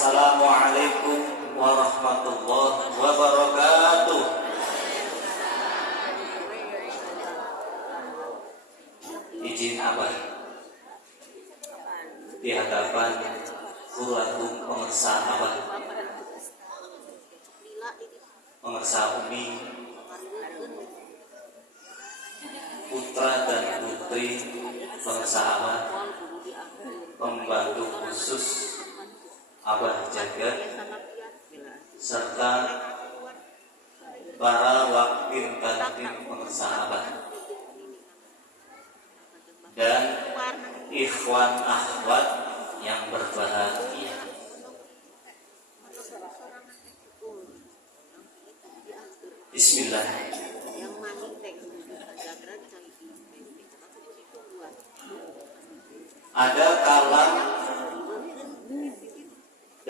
Assalamualaikum warahmatullahi wabarakatuh. Izin abah di hadapan guru agung pemirsa abah, pemirsa Umi, putra dan putri pemirsa abah, pembantu khusus abah jagat, serta para wakil kantin pemirsa abah dan ikhwan akhwat yang berbahagia. Bismillah. Ada kalam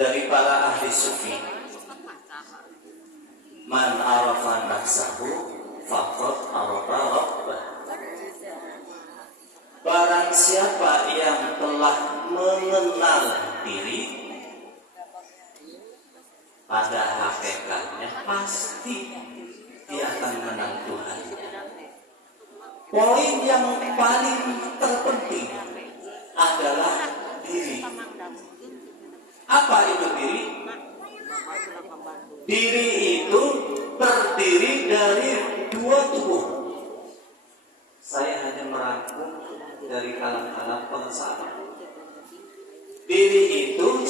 dari para ahli sufi, man arafa nafsahu faqad arafa rabbah. Barang siapa yang telah mengenal diri, pada hakikatnya pasti dia akan mengenal Tuhan. Poin yang paling terpenting adalah diri. Apa itu diri? Diri itu terdiri dari dua tubuh. Saya hanya merangkum dari kalam-kalam pensahabat. Diri itu,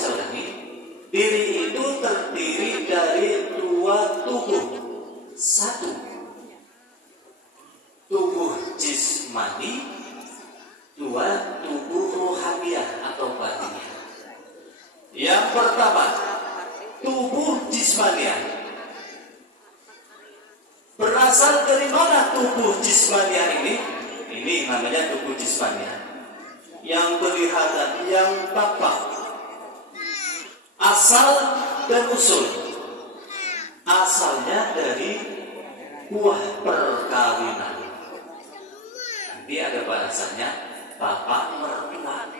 diri itu terdiri dari dua tubuh. Satu, tubuh jismani. Dua, tubuh rohaniah atau batiniah. Yang pertama, tubuh jismaniah. Berasal dari mana tubuh jismaniah ini? Ini namanya tubuh jismaniah. Yang kelihatan, yang tampak. Asal dan usul. Asalnya dari buah perkawinan. Nanti ada bahasanya bapak mertua.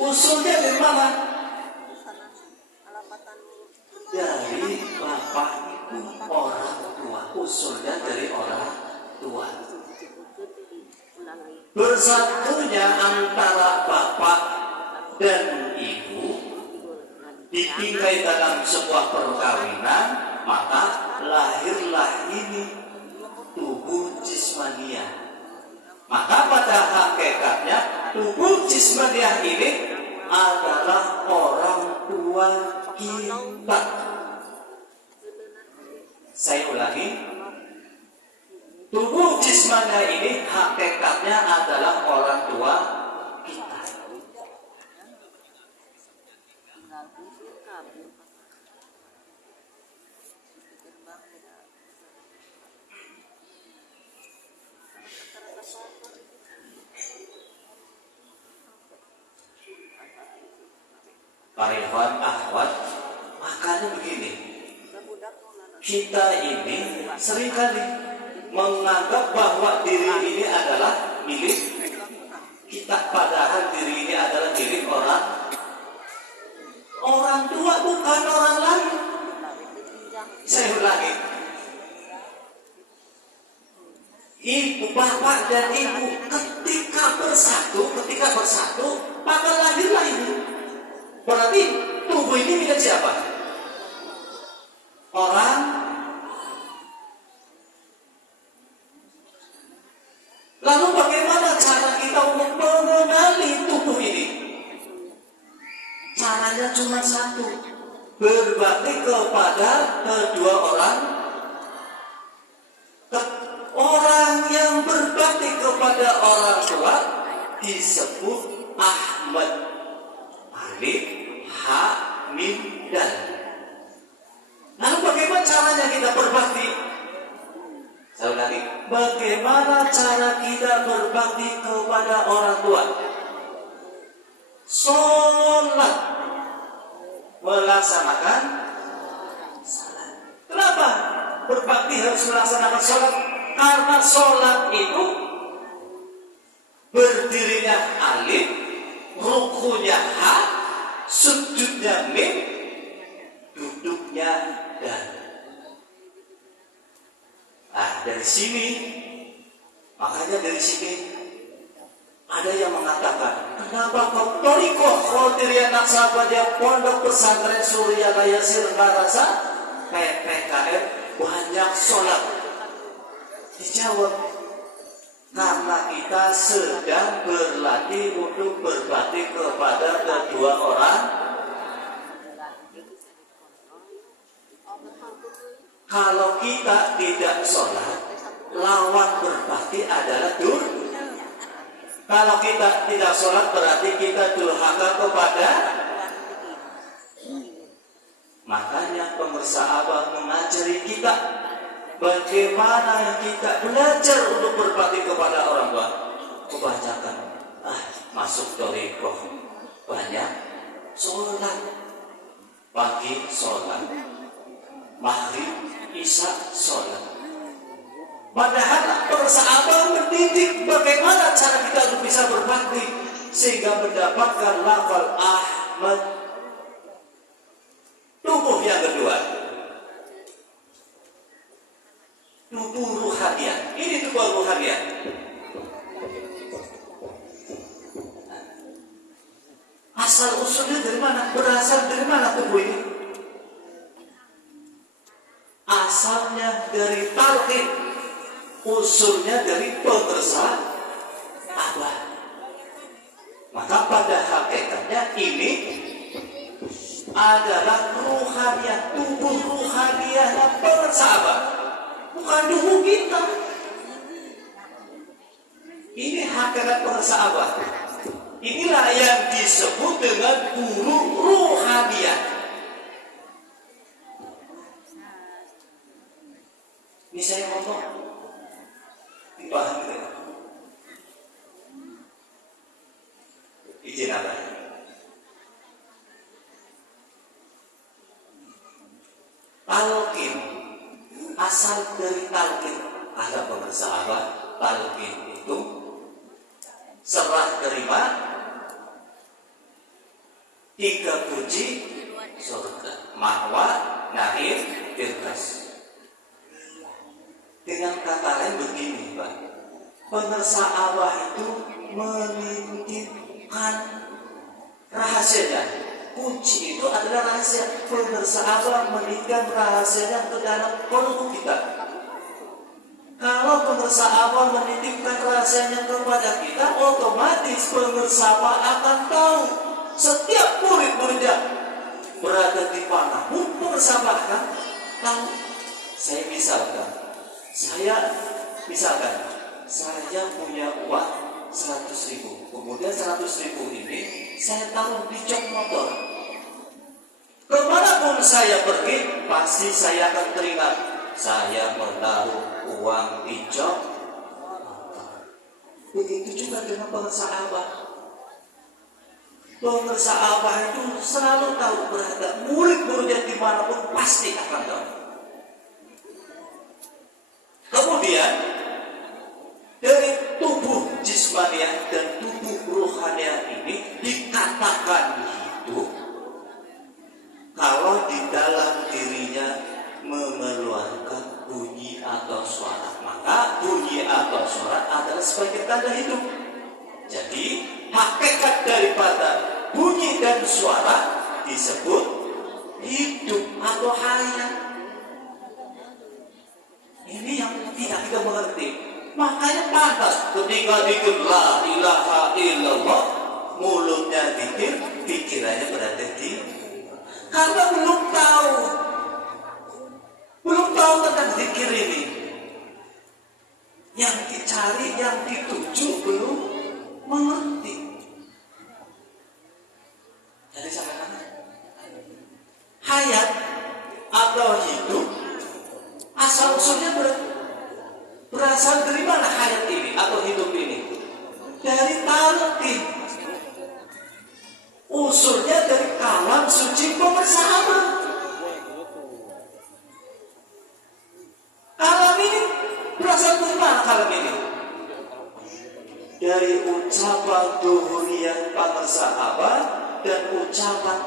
Usulnya dari mana? Dari bapak itu orang tua. Usulnya dari orang tua. Bersatunya antara bapak dan ibu ditingkai dalam sebuah perkawinan, maka lahirlah ini tubuh jismaniah. Maka pada hakikatnya tubuh jismaniah ini adalah orang tua kita. Saya ulangi, tubuh jismaniah ini hakikatnya adalah orang tua kita. Para ikhwan akhwat, makanya begini, kita ini seringkali menganggap bahwa diri ini adalah milik kita, padahal diri ini adalah milik orang tua, bukan orang lain. Saya ulangi, ibu, bapak dan ibu ketika bersatu maka lahirlah ini. Berarti tubuh ini milik siapa? Orang. Lalu bagaimana cara kita untuk mengenali tubuh ini? Caranya cuma satu, berbakti kepada kedua orang. Orang yang berbakti kepada orang tua disebut Ahmad. Alif, ha, mim, dan. Lalu bagaimana caranya kita berbakti? Saya ulangi, bagaimana cara kita berbakti kepada orang tua? Sholat, melaksanakan salat. Kenapa berbakti harus melaksanakan sholat? Karena sholat itu berdirinya alif, rukunya ha, sujudnya mim, duduknya dal. Nah, dari sini, makanya dari sini ada yang mengatakan, kenapa kau Torikoh Khotiriyah Naksabandia Pondok Pesantren Surya Raya Sirnarasa PPKM banyak sholat? Dijawab, karena kita sedang berlatih untuk berbakti kepada kedua orang. Kalau kita tidak sholat, lawan berbakti adalah dur. Kalau kita tidak sholat berarti kita durhaka kepada. Makanya pemirsa Abah mengajari kita bagaimana kita belajar untuk berbakti kepada orang tua. Kebanyakan masuk torikoh banyak sholat, pagi sholat, maghrib, isya sholat. Padahal pemirsa Abah mendidik bagaimana cara kita untuk bisa berbakti sehingga mendapatkan lafal Ahmad. Tubuh yang kedua, tubuh ruhaniah. Ini tubuh ruhaniah. Asal usulnya dari mana? Berasal dari mana tubuh ini? Asalnya dari talqin. Usulnya dari pemirsa Abah. Maka pada hakikatnya ini adalah ruhaniah, tubuh ruhaniah pemirsa Abah, bukan tubuh kita. Ini hakikat pemirsa Abah. Inilah yang disebut dengan guru ruhaniah. Ini saya ngomong dipahami tidak? Izin apa? Talqin, asal dari talqin. Ada pemirsa Abah, talqin itu serah terima 3 puji surga, mahwa, naim, firdaus. Dengan kata lain begini, Pak, pemirsa Abah itu menitipkan rahasianya. Kunci itu adalah rahasia. Pemirsa Abah menitipkan rahasianya ke dalam kolbu kita. Kalau pemirsa Abah menitipkan rahasianya kepada kita, otomatis pemirsa Abah akan tahu setiap murid-muridnya berada di mana. Pemirsa Abah kan tahu. Saya punya uang 100.000. Kemudian 100.000 ini saya taruh di jok motor. Kemanapun saya pergi, pasti saya akan teringat saya menaruh uang di jok motor. Begitu juga dengan pemirsa Abah. Pemirsa Abah itu selalu tahu berada murid-muridnya dimanapun pasti akan tahu. Kemudian dari tubuh jismaniah dan tubuh rohaniah ini dikatakan hidup kalau di dalam dirinya mengeluarkan bunyi atau suara. Maka bunyi atau suara adalah sebagai tanda hidup. Jadi hakikat daripada bunyi dan suara disebut hidup atau hayat. Ini yang tidak kita mengerti. Makanya pantas ketika dikir la ilaha illallah, mulutnya dikir, pikirannya berada di. Karena belum tahu tentang dikir ini. Yang dicari, yang dituju belum mengerti. Jadi sekarang hayat atau hidup asal usulnya berasal dari mana hayat ini atau hidup ini? Dari talqin. Usulnya dari kalam suci pemirsa Abah. Kalam ini berasal dari mana kalam ini? Dari ucapan duhuriyah pemirsa Abah dan ucapan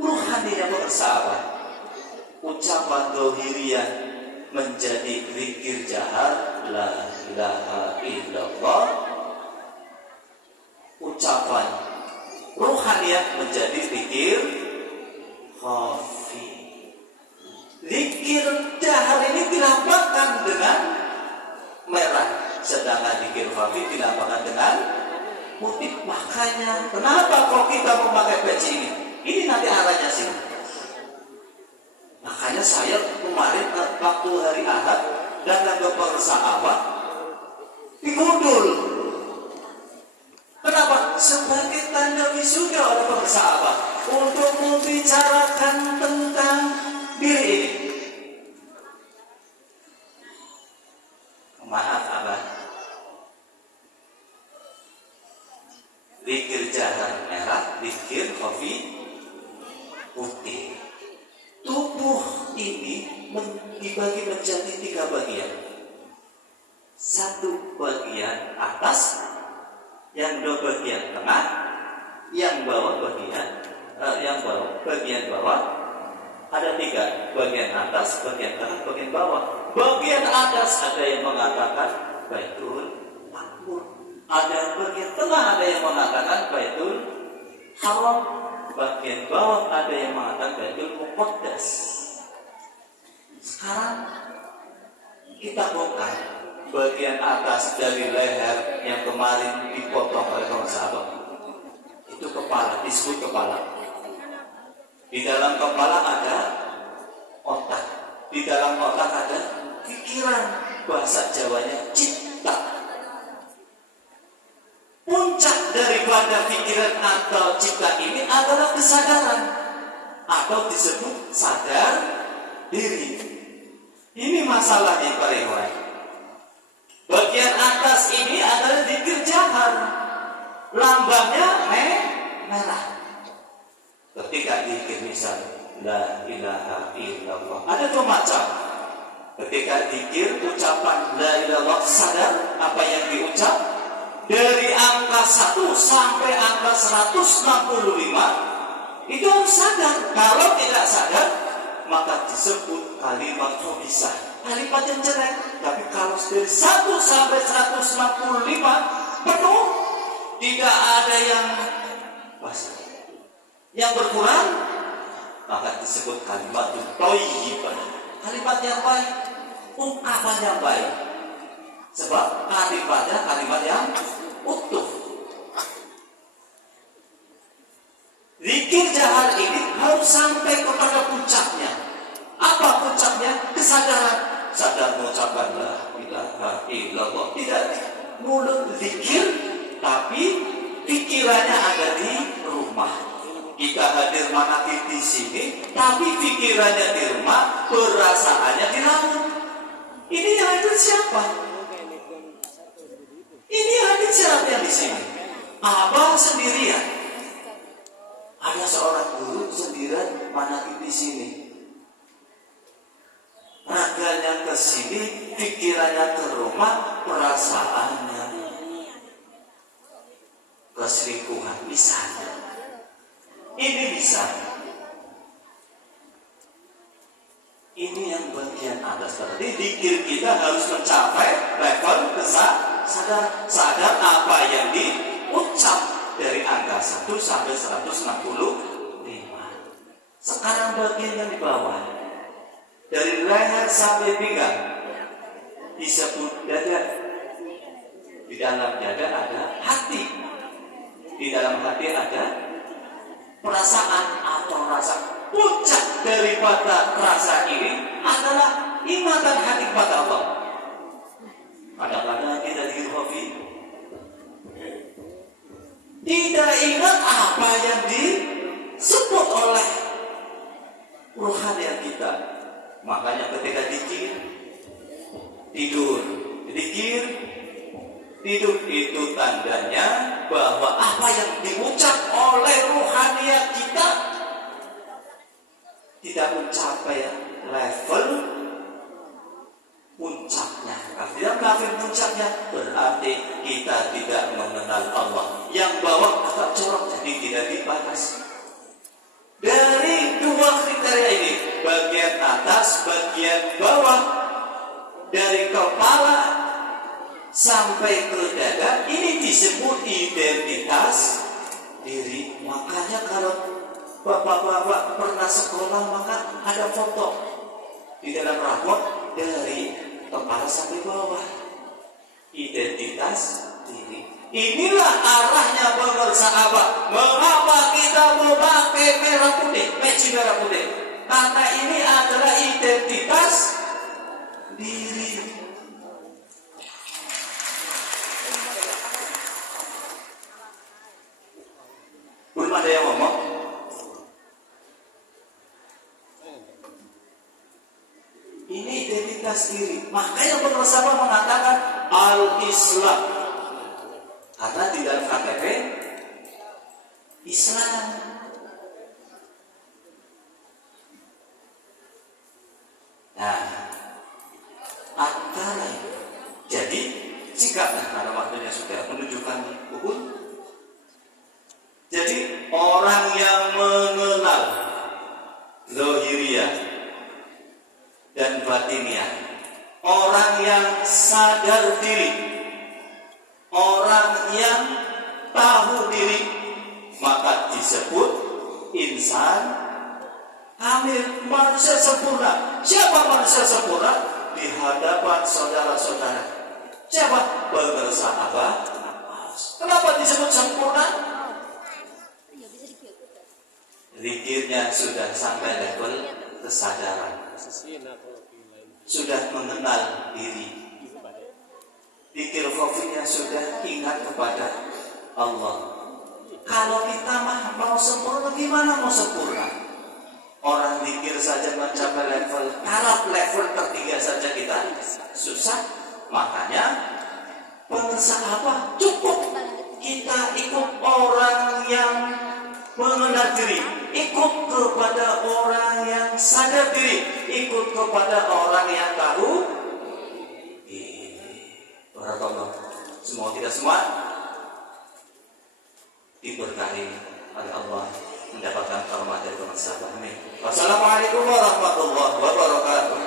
ruhaninya bersahabat. Ucapan dohiriah menjadi zikir jahar, la ilaha illallah. Ucapan ruhaniah menjadi zikir khafi. Zikir jahar ini dilambangkan dengan merah, sedangkan zikir khafi dilambangkan dengan putih. Makanya kenapa kalau kita memakai peci ini? Ini nanti arahnya sih. Makanya saya kemarin waktu hari Ahad datang ke persahabat digundul. Kenapa? Sebagai tanda wisuda oleh persahabat untuk membicarakan tentang diri ini. Maaf Abah, zikir jahar merah, zikir khafi putih. Tubuh ini dibagi menjadi 3 bagian. Satu bagian atas, yang 2 bagian tengah, yang bawah bagian bawah. Ada 3, bagian atas, bagian tengah, bagian bawah. Bagian atas ada yang mengatakan Baitul Ma'mur. Ada bagian tengah ada yang mengatakan Baitul Haram. Bagian bawah ada yang mengatakan Baitul Muqaddas. Sekarang kita bongkar bagian atas dari leher yang kemarin dipotong oleh para sahabat. Itu kepala, disebut kepala. Di dalam kepala ada otak. Di dalam otak ada pikiran, bahasa Jawanya cipta. Puncak daripada pikiran atau cipta ini adalah kesadaran atau disebut sadar diri. Ini masalahnya para ikhwan. Bagian atas ini adalah zikir jahar, lambangnya merah. Ketika zikir misal la ilaha illallah, ada 2 macam. Ketika zikir ucapan la ilaha illallah, sadar apa yang diucap. Dari angka 1 sampai angka 165 itu harus sadar. Kalau tidak sadar maka disebut kalimat khabisah, kalimat yang jelek. Tapi kalau dari 1 sampai 165 penuh, tidak ada yang berkurang, maka disebut kalimat thayyibah, kalimat yang baik, ungkapan yang baik. Sebab kalimatnya kalimat yang utuh. Zikir jahar ini harus sampai kepada puncaknya. Apa puncaknya? Kesadaran. Sadar mengucapkan la ilaha illallah. Tidak mulut zikir, tapi pikirannya ada di rumah. Kita hadir manakib di sini, tapi pikirannya di rumah, perasaannya di laut. Ini yang hadir siapa? Ini hadir siapa yang di sini? Abang sendirian. Ada seorang guru sendirian manakib di sini. Raganya ke sini, pikirannya ke rumah, perasaannya keselingkuhan misalnya. Ini bisa. Ini yang bagian atas. Berarti zikir kita harus mencapai level sadar apa yang diucap dari angka 1 sampai 165. Sekarang bagian yang di bawah, dari leher sampai pinggang, disebut dada. Di dalam dada ada hati. Di dalam hati ada perasaan atau rasa. Puncak daripada rasa ini adalah ingatan hati kepada Allah. Kadang-kadang kita dihobi, tidak ingat apa yang disebut oleh rohani kita. Makanya ketika tidur itu tandanya bahwa apa yang diucap oleh rohani kita tidak mencapai level puncaknya. Artinya level puncaknya berarti kita tidak mengenal Allah. Yang bawah agak corok, jadi tidak dibahas. kepala sampai ke dada, ini disebut identitas diri. Makanya kalau bapak-bapak pernah sekolah, maka ada foto di dalam rapor dari kepala sampai bawah. Identitas diri. Inilah arahnya bersahabat. Mengapa kita memakai merah putih, peci merah putih? Karena ini adalah identitas diri. Belum ada yang ngomong? Ini identitas diri. Makanya bersahabat mengatakan al-Islam. Karena di dalam KTP Islam. Nah, antara jadi sikaplah karena waktunya sudah menunjukkan hukum. Jadi orang yang mengenal zahiriyah dan batiniyah, orang yang sadar diri, orang yang tahu diri, maka disebut insan kamil, manusia sempurna. Siapa manusia sempurna? Di hadapan saudara-saudara. Siapa? Bersahabat. Kenapa disebut sempurna? Zikirnya sudah sampai level kesadaran, sudah mengenal diri. Zikir khafinya sudah ingat kepada Allah. Kalau kita mau sempurna, gimana mau sempurna? Orang zikir saja mencapai level taraf, level ketiga saja kita susah. Makanya pengusaha cukup kita ikut orang yang mengenal diri, ikut kepada orang yang sadar diri, ikut kepada orang yang tahu. Barakallah. Semua kita semua diberkahi oleh Allah, mendapatkan rahmat dari sahabat. Amin. Wassalamualaikum warahmatullahi wabarakatuh.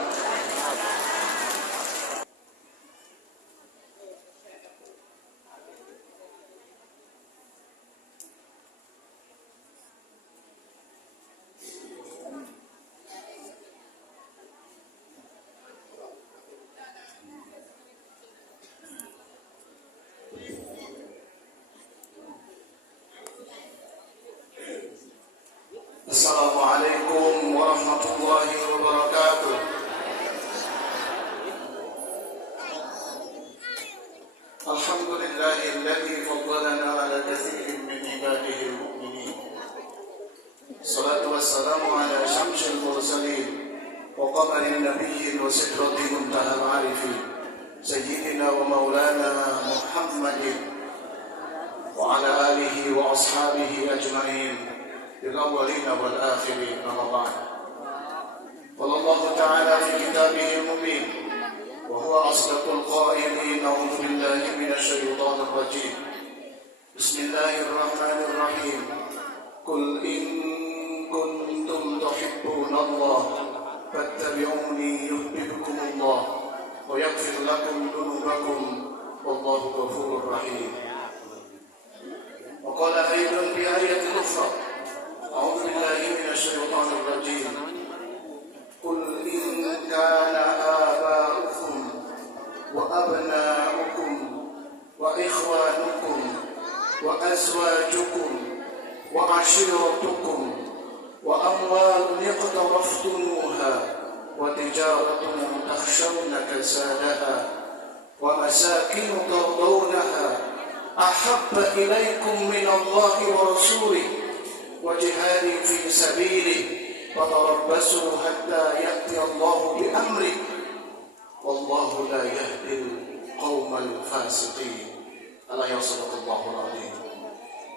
Assalamualaikum warahmatullahi wabarakatuh. Alhamdulillahilladzi faddalana ala katsirin min ibadihi al-mu'minin. Salatu wassalamu ala syamsil mursalin wa qamarin nabiyyin wa sidratil muntahal arifin sayyidina wa maulana Muhammadin wa ala alihi wa ashabihi ajma'in الأولين والآخرين أما بعد. قال الله تعالى في كتابه المبين وهو أصدق القائلين أعوذ بالله من الشيطان الرجيم بسم الله الرحمن الرحيم قل إن كنتم تحبون الله فاتبعوني يحببكم الله ويغفر لكم ذنوبكم والله غفور رحيم. وقال أيضا في آية أخرى أعوذ بالله من الشيطان الرجيم قل إن كان آباؤكم وأبناؤكم وإخوانكم وأزواجكم وعشيرتكم وأموال اقترفتموها وتجارة تخشون كسادها ومساكن ترضونها أحب إليكم من الله ورسوله وجهاد في سبيله فتربصوا حتى يأتي الله بأمره والله لا يهدي القوم الفاسقين. ألا يصدق الله العظيم.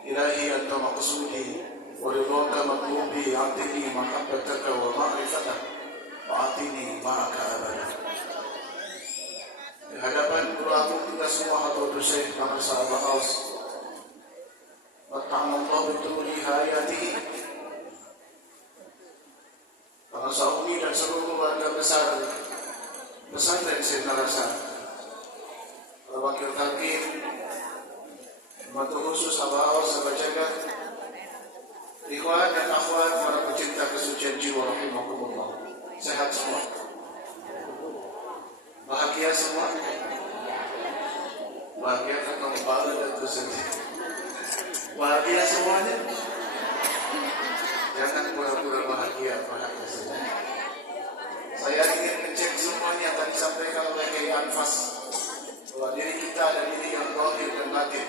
إلهي أنت مقصودي ورضاك مطلوبي أعطني محبتك ومعرفتك وأعطني معك أبدا. Di hadapan Qur'an kita semua hatur Syekh Muhammad Sahabat Aus Allah betul hayati para sauni dan seluruh keluarga besar pesantren Sayyidina Hasan Waktu khusus awal sahabat jaga ikhwan dan akhwat para pecinta kesucian jiwa rahimakumullah. Sehat semua, bahagia semua, bahagia kan kamu balik dan terus bahagia semuanya. Jangan pura-pura bahagia saja. Saya ingin ngecek semuanya tadi sampaikan oleh Kiai Anfas bahwa diri kita ada diri yang zahir dan batin.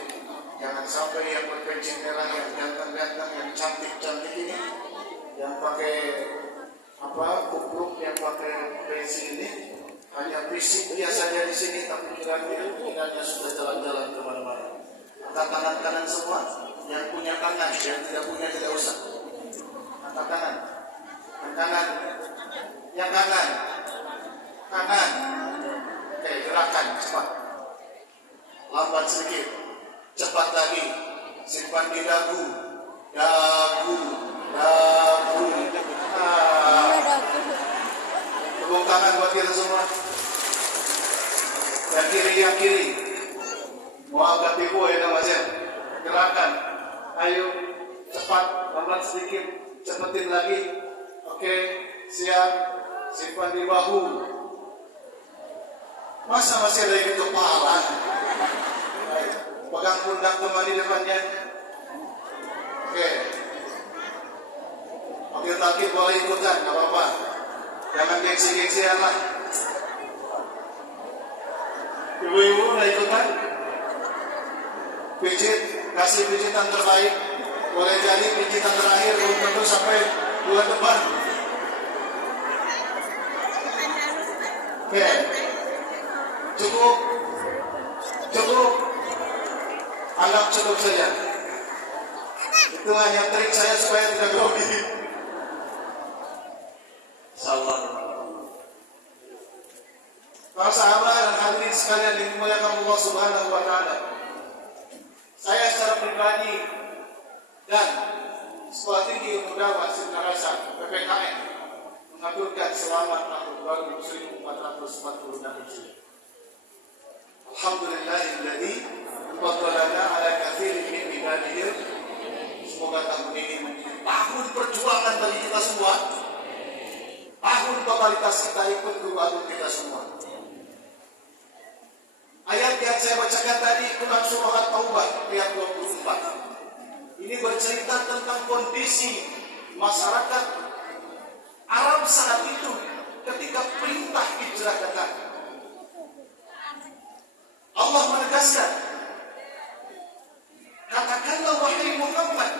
Jangan sampai yang berpencing merah, yang ganteng-ganteng, yang cantik-cantik ini, yang pakai kupluk, yang pakai peci ini, hanya fisik dia saja di sini, tapi pikirannya sudah jalan-jalan kemana-mana. Angkat tangan kanan semua, yang punya tangan, yang tidak punya tidak usah. Angkat tangan, yang kanan, yang kanan, kanan. Oke, gerakan cepat, lambat sedikit. Cepat lagi, simpan di dagu, dagu, dagu. Tepuk tangan buat kita semua. Yang kiri. Mau agak tipu ya Mas ya. Gerakan, ayo cepat, lambat sedikit, cepetin lagi. Oke, siap, simpan di bahu. Masa masih ada yang di kepala? Pegang pundak teman di depannya. Oke, takib boleh ikutan, gak apa-apa. Jangan gengsi-gengsian lah. Ibu-ibu udah ikutan? Pijit, kasih pijitan terbaik. Boleh jadi pijitan terakhir, belum tentu sampai bulan depan. Oke, cukup. Anggap cukup saja. Itu hanya trik saya supaya tidak grogi. Salam. Para sahabat dan hadirin sekalian dimuliakan Allah Subhanahu wa taala. Saya secara pribadi dan Sekolah Tinggi Ilmu Dakwah Sinarasa PPKN mengaturkan selamat tahun baru 1446 Hijriah. Alhamdulillahilladzi faddalana ala katsirin min ibadihi. Semoga tahun ini menjadi tahun perjuangan bagi kita semua. Tahun totalitas kita ikut kebahagiaan kita semua. Ayat yang saya bacakan tadi Quran surah At-Taubah ayat 24. Ini bercerita tentang kondisi masyarakat Arab saat itu ketika perintah hijrah datang. Allah menegaskan, katakanlah wahai Muhammad,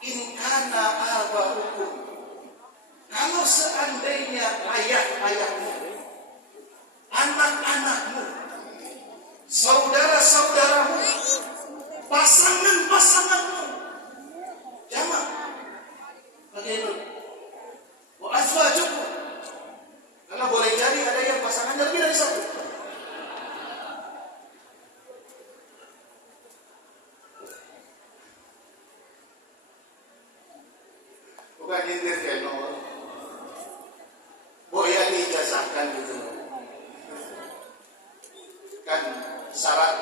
in kana aba'ukum, kalau seandainya ayah-ayahmu, anak-anakmu, saudara-saudaramu, pasangan-pasanganmu, jamak, bagaimana? Wa azwajukum, karena boleh jadi ada yang pasangannya lebih dari satu. Bukan nyindir kayak nomor. Boleh diijazahkan gitu. Kan syarat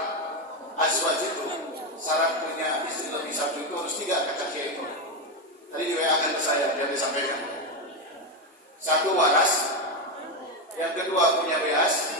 azwaj itu, syarat punya istri lebih satu itu harus 3 kata kiai itu. Tadi di WA akan ke saya, dia disampaikan. 1 waras, yang kedua punya beas,